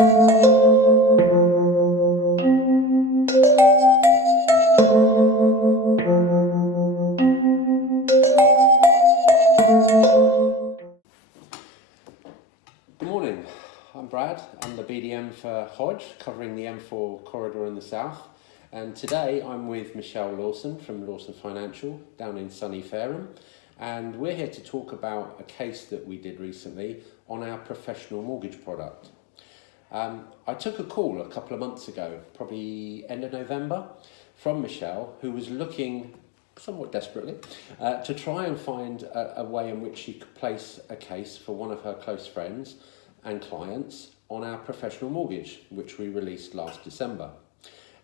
Good morning, I'm Brad. I'm the BDM for Hodge, covering the M4 corridor in the south. And today I'm with Michelle Lawson from Lawson Financial down in sunny Fareham. And we're here to talk about a case that we did recently on our professional mortgage product. I took a call a couple of months ago, probably end of November, from Michelle, who was looking somewhat desperately to try and find a way in which she could place a case for one of her close friends and clients on our professional mortgage, which we released last December.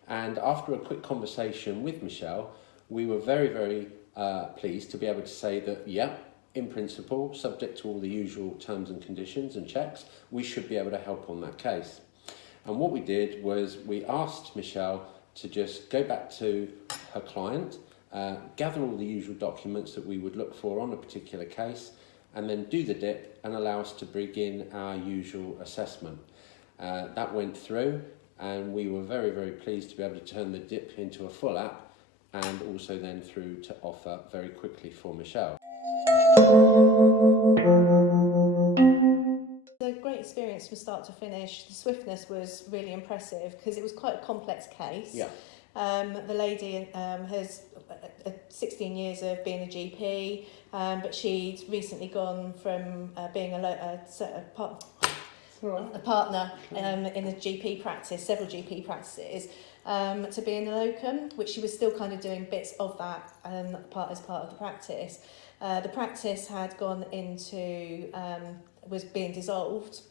And after a quick conversation with Michelle, we were very, very pleased to be able to say that, yeah, in principle, subject to all the usual terms and conditions and checks, we should be able to help on that case. And what we did was we asked Michelle to just go back to her client, gather all the usual documents that we would look for on a particular case, and then do the DIP and allow us to begin our usual assessment. That went through, and we were very, very pleased to be able to turn the DIP into a full app and also then through to offer very quickly for Michelle. A great experience from start to finish. The swiftness was really impressive because it was quite a complex case. Yeah. The lady has 16 years of being a GP, but she'd recently gone from being a partner in a GP practice, several GP practices, to being a locum, which she was still kind of doing bits of that as part of the practice. The practice had gone into, was being dissolved,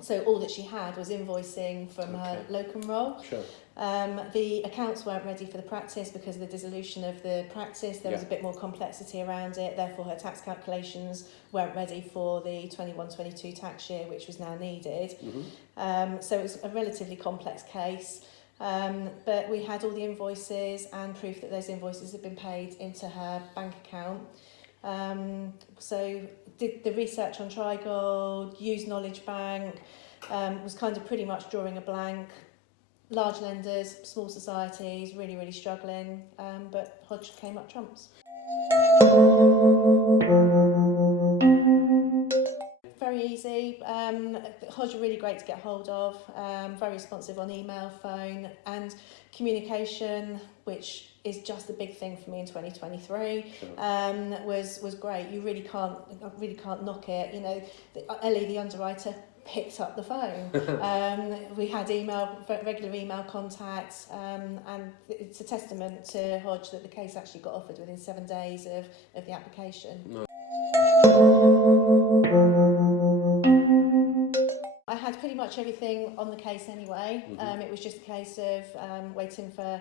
so all that she had was invoicing from her locum role. Sure. The accounts weren't ready for the practice because of the dissolution of the practice. There was a bit more complexity around it, therefore her tax calculations weren't ready for the 21-22 tax year, which was now needed. So it was a relatively complex case, but we had all the invoices and proof that those invoices had been paid into her bank account. So did the research on Trigold, used Knowledge Bank, was kind of pretty much drawing a blank. Large lenders, small societies, really, really struggling, but Hodge came up trumps. Very easy. Hodge are really great to get hold of, very responsive on email, phone, and communication, which is just a big thing for me in 2023. Was great. You really can't knock it. You know, Ellie, the underwriter, picked up the phone. We had regular email contacts, and it's a testament to Hodge that the case actually got offered within 7 days of the application. No. I had pretty much everything on the case anyway. It was just a case of waiting for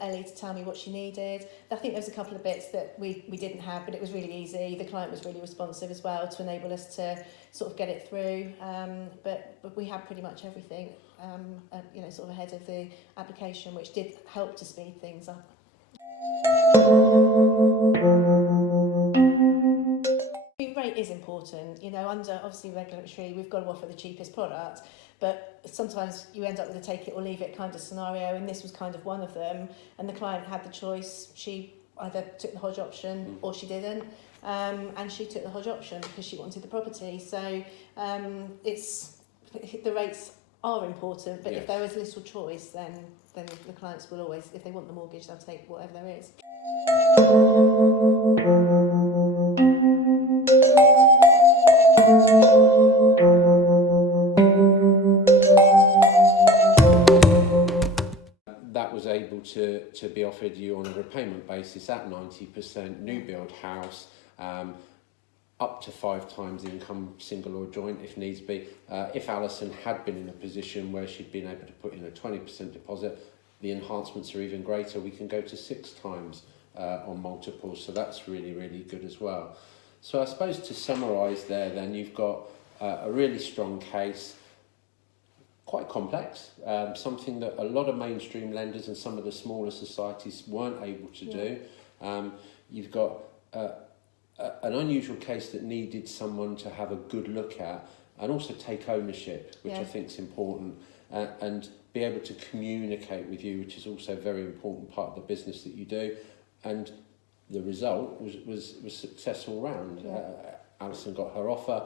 Ellie to tell me what she needed. I think there was a couple of bits that we didn't have, but it was really easy. The client was really responsive as well to enable us to sort of get it through. But we had pretty much everything, you know, sort of ahead of the application, which did help to speed things up. Rate is important, you know, under obviously regulatory, we've got to offer the cheapest product, but sometimes you end up with a take it or leave it kind of scenario, and this was kind of one of them, and the client had the choice. She either took the Hodge option or she didn't, and she took the Hodge option because she wanted the property. So the rates are important, but if there is little choice, then the clients will always, if they want the mortgage, they'll take whatever there is. That was able to be offered you on a repayment basis at 90%, new build house, up to 5 times income, single or joint if needs be. If Alison had been in a position where she'd been able to put in a 20% deposit, the enhancements are even greater. We can go to 6 times on multiples, so that's really, really good as well. So I suppose to summarise there then, you've got a really strong case, quite complex, something that a lot of mainstream lenders and some of the smaller societies weren't able to do. You've got an unusual case that needed someone to have a good look at, and also take ownership, which Yeah. I think is important, and be able to communicate with you, which is also a very important part of the business that you do. And the result was successful round. Yeah. Alison got her offer,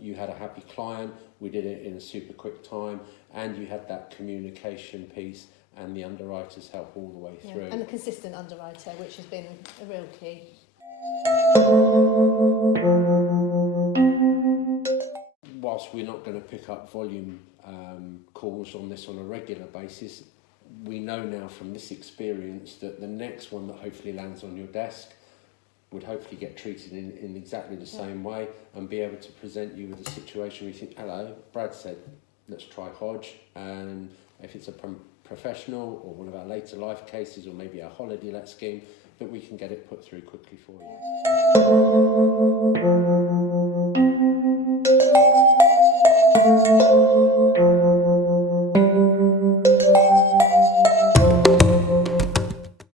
you had a happy client, we did it in a super quick time, and you had that communication piece and the underwriters help all the way through. And the consistent underwriter, which has been a real key. Whilst we're not going to pick up volume calls on this on a regular basis, we know now from this experience that the next one that hopefully lands on your desk would hopefully get treated in exactly the same way, and be able to present you with a situation where you think, hello, Brad said, let's try Hodge, and if it's a professional or one of our later life cases or maybe a holiday let scheme, that we can get it put through quickly for you.